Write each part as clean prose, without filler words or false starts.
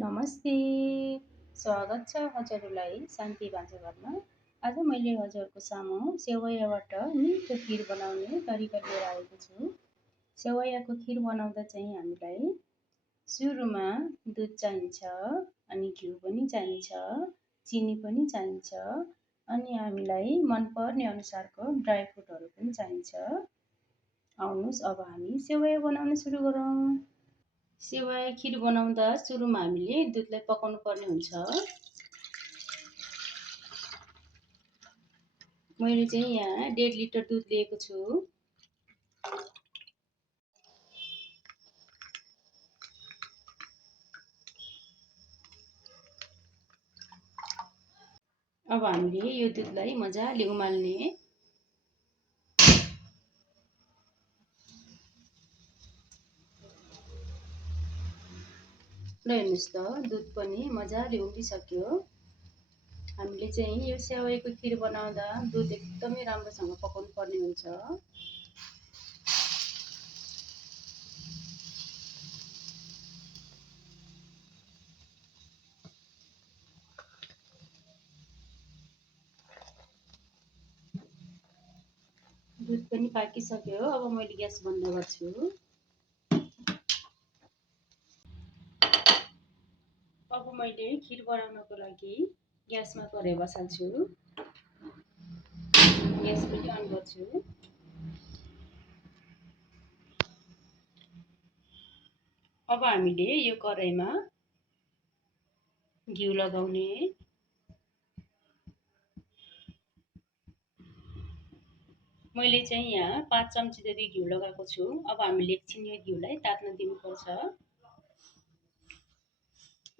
नमस्ते, स्वागत छ हजुरलाई शान्ति भान्साघरमा। आज मैले हजुरको सामु सेवैयाबाट मिठो खिर बनाउने तरिका लिएर आएको छु। सेवैयाको खिर बनाउँदा चाहिँ हामीलाई सुरुमा दुध चाहिन्छ, अनि घिउ पनि चाहिन्छ, चिनी पनि चाहिन्छ, अनि हामीलाई मनपर्ने अनुसारको ड्राई फ्रुटहरू पनि चाहिन्छ। आउनुहोस् अब हामी सेवैया बनाउन सुरु गरौँ। सेवाया खिर बनाउँदा सुरुमा हामीले दुधलाई पकाउनु पर्ने हुन्छ। मैले चाहिँ यहाँ 1.5 लिटर दुध लिएको छु। अब हामीले यो दुधलाई मजाले उमाल्ने। ल हेर्नुहोस् त दुध पनि मजाले उम्लिसक्यो। हामीले चाहिँ यो सेवाईको खिर बनाउँदा दुध एकदमै राम्रोसँग पकाउनु पर्ने हुन्छ। दुध पनि पाकिसक्यो। अब मैले ग्यास बन्द गर्छु। अब मैले खिर बनाउनको लागि ग्यासमा कराही बसाल्छु। ग्यास पनि अन गर्छु। अब हामीले यो कराहीमा घिउ लगाउने। मैले चाहिँ यहाँ 5 चम्ची जति घिउ लगाएको छु। अब हामीले एकछिन यो घिउलाई तात्न दिनुपर्छ।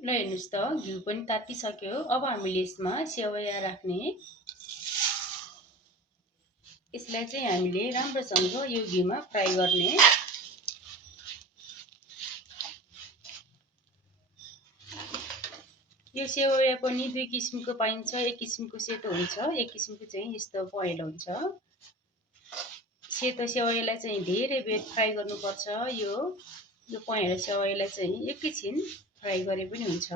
ल हेर्नुहोस् त घिउ पनि तातिसक्यो। अब हामीले यसमा सेवैया राख्ने। यसलाई चाहिँ हामीले राम्रोसँग यो घिउमा फ्राई गर्ने। यो सेवैया पनि 2 किसिमको पाइन्छ। एक किसिमको सेतो हुन्छ, एक किसिमको चाहिँ यस्तो पहेँलो हुन्छ। सेतो सेवैयालाई चाहिँ धेरै बेर फ्राई गर्नुपर्छ। यो पहेँलो सेवैयालाई चाहिँ एकैछिन फ्राई गरे पनि हुन्छ।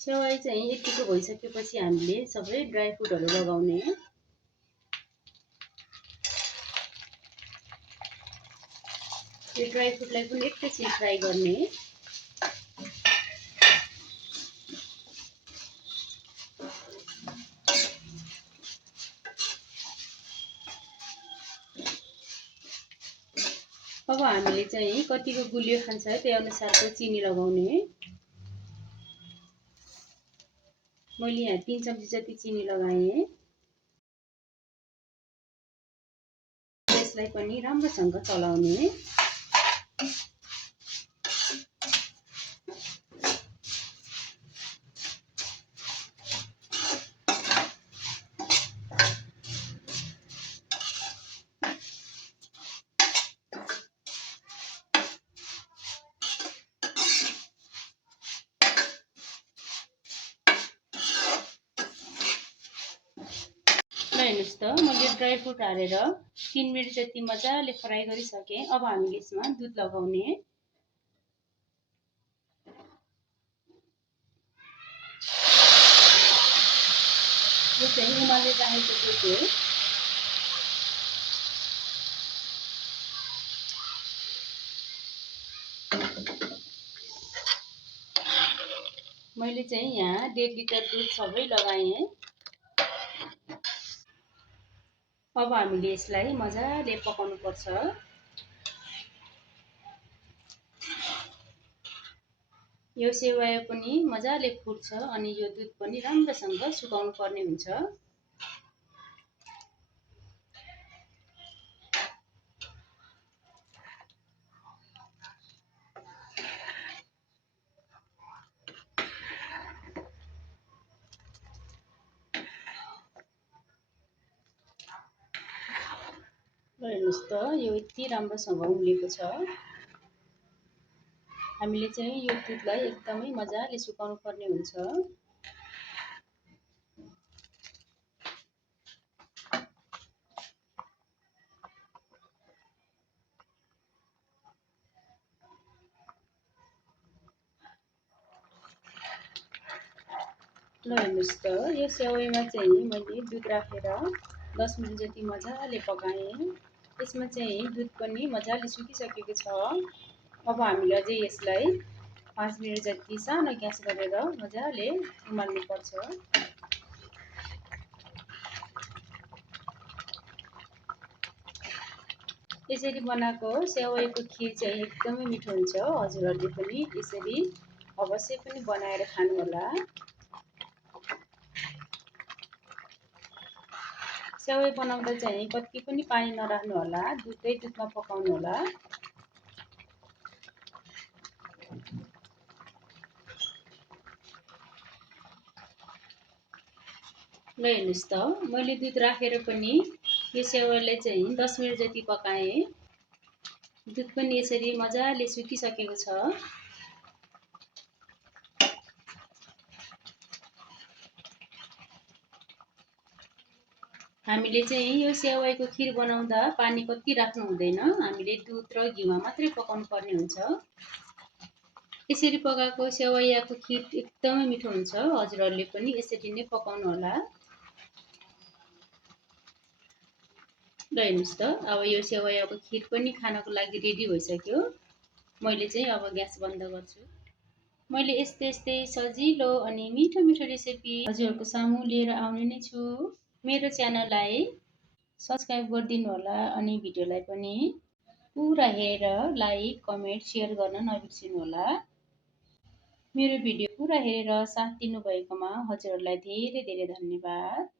सेवाई चाहिँ यतिको भइसकेपछि हामीले सबै ड्राई फ्रुटहरू लगाउने। यो ड्राई फ्रुटलाई पनि एकैछिन फ्राई गर्ने। अब हामीले चाहिँ कतिको गुलियो खान्छ त्यही अनुसारको चिनी लगाउने। मैले यहाँ 3 चम्ची जति चिनी लगाएँ। यसलाई पनि राम्रोसँग चलाउने। हेर्नुहोस् त मैले ड्राई फ्रुट हालेर 3 मिनट जति मजाले फ्राई गरिसकेँ। अब हामीले यसमा दुध लगाउने। यो चाहिँ उमालेर राखेको दुध हो। मैले चाहिँ यहाँ 1.5 लिटर दुध सबै लगाएँ। अब हामीले यसलाई मजाले पकाउनु पर्छ। यो सेवैया पनि मजाले फुट्छ अनि यो दुध पनि राम्रोसँग सुकाउनु पर्ने हुन्छ। ल हेर्नुहोस् त यो यति राम्रोसँग उम्लेको छ। हामीले चाहिँ यो दुधलाई एकदमै मजाले सुकाउनु पर्ने हुन्छ। ल हेर्नुहोस् त यो सेवैमा चाहिँ मैले दुध राखेर 10 मिनट जति मजाले पकाएँ। यसमा चाहिँ दुध पनि मजाले सुकिसकेको छ। अब हामीले अझै यसलाई 5 मिनट जति सानो ग्यास गरेर मजाले उमाल्नु पर्छ। यसरी बनाएको सेवैको खिर चाहिँ एकदमै मिठो हुन्छ। हजुरहरूले पनि यसरी अवश्य पनि बनाएर खानुहोला। सेवै बनाउँदा चाहिँ कति पनि पानी नराख्नु होला, दुधै दुधमा पकाउनु होला। ल हेर्नुहोस् त मैले दुध राखेर पनि यो सेवैलाई चाहिँ 10 मिनट जति पकाएँ। दुध पनि यसरी मजाले सुकिसकेको छ। हामीले चाहिँ यो सेवैको खिर बनाउँदा पानी कति राख्नु हुँदैन। हामीले दुध र घिउमा मात्रै पकाउनु पर्ने हुन्छ। यसरी पकाएको सेवैयाको खिर एकदमै मिठो हुन्छ। हजुरहरूले पनि यसरी नै पकाउनु होला। ल हेर्नुहोस् त अब यो सेवैयाको खिर पनि खानको लागि रेडी भइसक्यो। मैले चाहिँ अब ग्यास बन्द गर्छु। मैले यस्तै सजिलो अनि मिठो रेसिपी हजुरहरूको सामु लिएर आउने नै छु। मेरो च्यानललाई सब्स्क्राइब गरिदिनु होला अनि भिडियोलाई पनि पुरा हेरेर लाइक, कमेन्ट, सेयर गर्न नबिर्सिनु होला। मेरो भिडियो पुरा हेरेर साथ दिनुभएकोमा हजुरहरूलाई धेरै धेरै धन्यवाद।